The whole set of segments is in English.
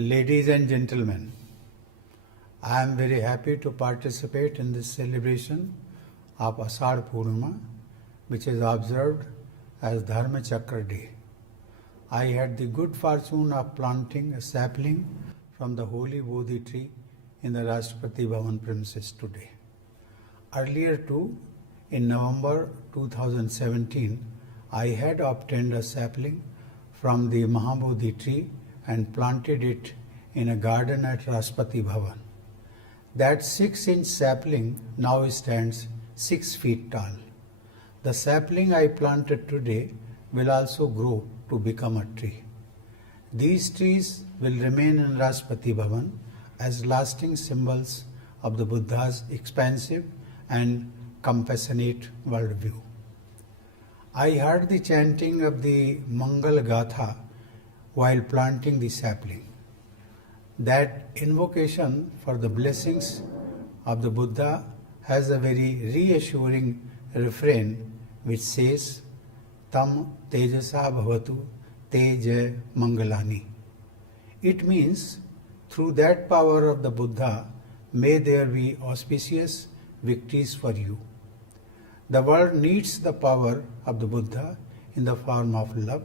Ladies and gentlemen, I am very happy to participate in this celebration of Ashadh Purnima, which is observed as Dharma Chakra Day. I had the good fortune of planting a sapling from the holy Bodhi tree in the Rashtrapati Bhavan premises today. Earlier too, in November 2017, I had obtained a sapling from the Mahabodhi tree and planted it in a garden at Rashtrapati Bhavan. That 6-inch sapling now stands 6 feet tall. The sapling I planted today will also grow to become a tree. These trees will remain in Rashtrapati Bhavan as lasting symbols of the Buddha's expansive and compassionate worldview. I heard the chanting of the Mangal Gatha while planting the sapling. That invocation for the blessings of the Buddha has a very reassuring refrain which says, Tam Tejasa Bhavatu Te Jai Mangalani. It means, through that power of the Buddha, may there be auspicious victories for you. The world needs the power of the Buddha in the form of love,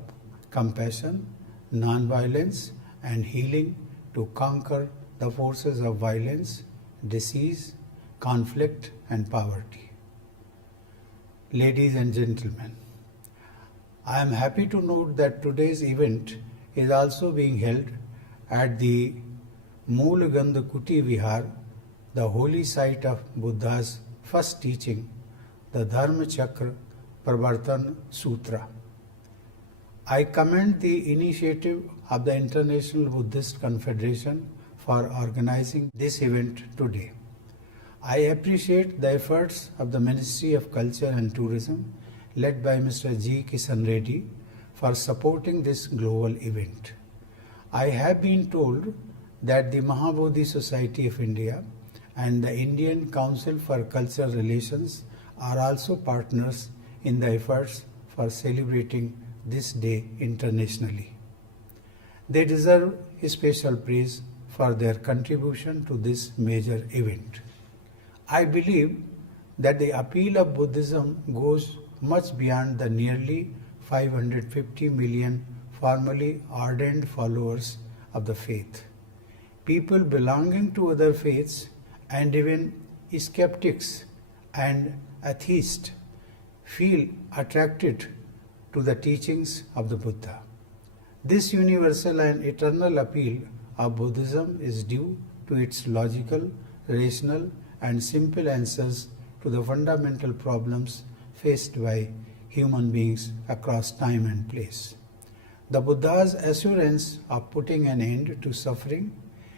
compassion, non-violence and healing to conquer the forces of violence, disease, conflict and poverty. Ladies and gentlemen, I am happy to note that today's event is also being held at the Moolagandha Kuti Vihar, the holy site of Buddha's first teaching, the Dharma Chakra Pravartan Sutra. I commend the initiative of the International Buddhist Confederation for organizing this event today. I appreciate the efforts of the Ministry of Culture and Tourism led by Mr. G. Kishan Reddy for supporting this global event. I have been told that the Mahabodhi Society of India and the Indian Council for Cultural Relations are also partners in the efforts for celebrating this day internationally. They deserve special praise for their contribution to this major event. I believe that the appeal of Buddhism goes much beyond the nearly 550 million formally ardent followers of the faith. People belonging to other faiths and even skeptics and atheists feel attracted to the teachings of the Buddha. This universal and eternal appeal of Buddhism is due to its logical, rational and simple answers to the fundamental problems faced by human beings across time and place. The Buddha's assurance of putting an end to suffering,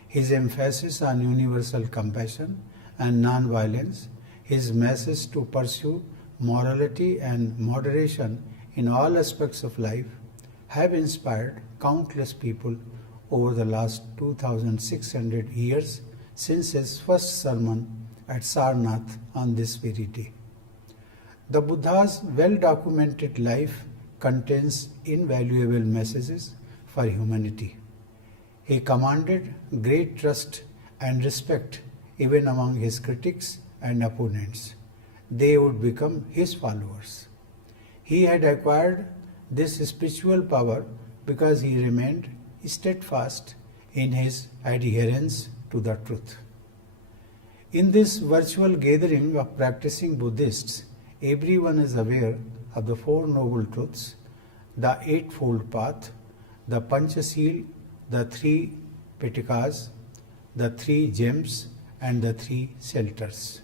his emphasis on universal compassion and non-violence, his message to pursue morality and moderation in all aspects of life have inspired countless people over the last 2,600 years since his first sermon at Sarnath on this very day. The Buddha's well-documented life contains invaluable messages for humanity. He commanded great trust and respect even among his critics and opponents. They would become his followers. He had acquired this spiritual power because he remained steadfast in his adherence to the truth. In this virtual gathering of practicing Buddhists, everyone is aware of the Four Noble Truths, the Eightfold Path, the Panchashil, the Three Pitakas, the Three Gems, and the Three Shelters.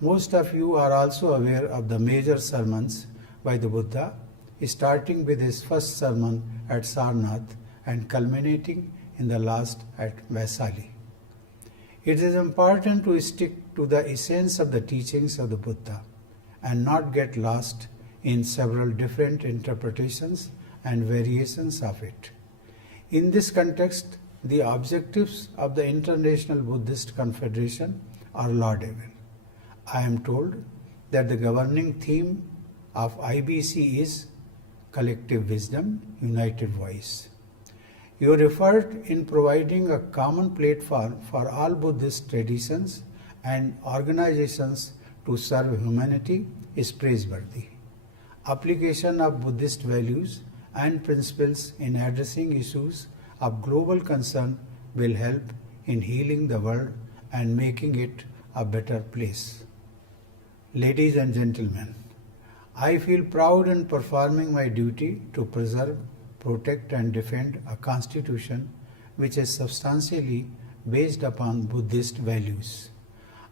Most of you are also aware of the major sermons by the Buddha, starting with his first sermon at Sarnath and culminating in the last at Vaisali. It is important to stick to the essence of the teachings of the Buddha and not get lost in several different interpretations and variations of it. In this context, the objectives of the International Buddhist Confederation are laudable. I am told that the governing theme of IBC is Collective Wisdom, United Voice. Your effort in providing a common platform for all Buddhist traditions and organizations to serve humanity is praiseworthy. Application of Buddhist values and principles in addressing issues of global concern will help in healing the world and making it a better place. Ladies and gentlemen, I feel proud in performing my duty to preserve, protect and defend a constitution which is substantially based upon Buddhist values.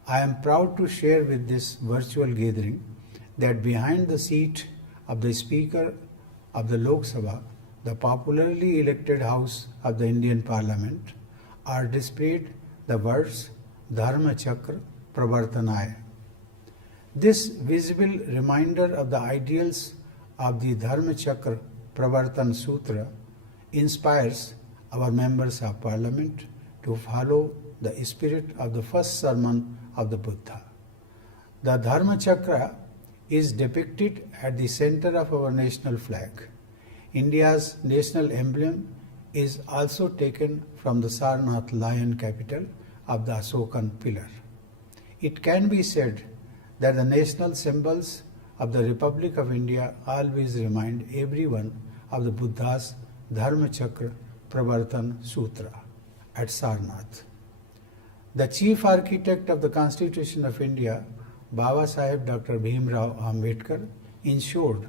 I am proud to share with this virtual gathering that behind the seat of the Speaker of the Lok Sabha, the popularly elected House of the Indian Parliament, are displayed the words Dharma Chakra Pravartanaya. This visible reminder of the ideals of the Dharma Chakra Pravartan Sutra inspires our members of Parliament to follow the spirit of the first sermon of the Buddha. The Dharma Chakra is depicted at the center of our national flag. India's national emblem is also taken from the Sarnath lion capital of the Asokan pillar. It can be said that the national symbols of the Republic of India always remind everyone of the Buddha's Dharma Chakra Pravartan Sutra at Sarnath. The chief architect of the Constitution of India, Baba Saheb Dr. Bhimrao Ambedkar, ensured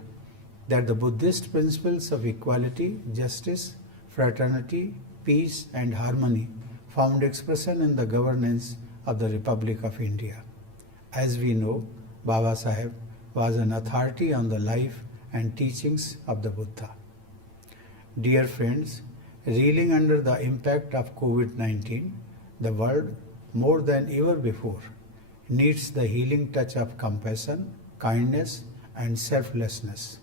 that the Buddhist principles of equality, justice, fraternity, peace and harmony found expression in the governance of the Republic of India. As we know, Baba Saheb was an authority on the life and teachings of the Buddha. Dear friends, reeling under the impact of COVID-19, the world, more than ever before, needs the healing touch of compassion, kindness, and selflessness.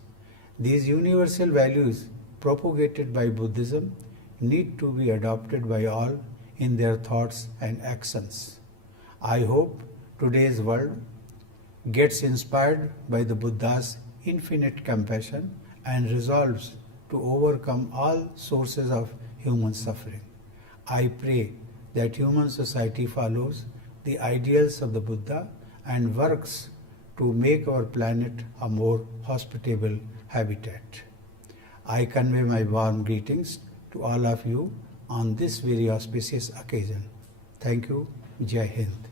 These universal values propagated by Buddhism need to be adopted by all in their thoughts and actions. I hope today's world gets inspired by the Buddha's infinite compassion and resolves to overcome all sources of human suffering. I pray that human society follows the ideals of the Buddha and works to make our planet a more hospitable habitat. I convey my warm greetings to all of you on this very auspicious occasion. Thank you. Jai Hind.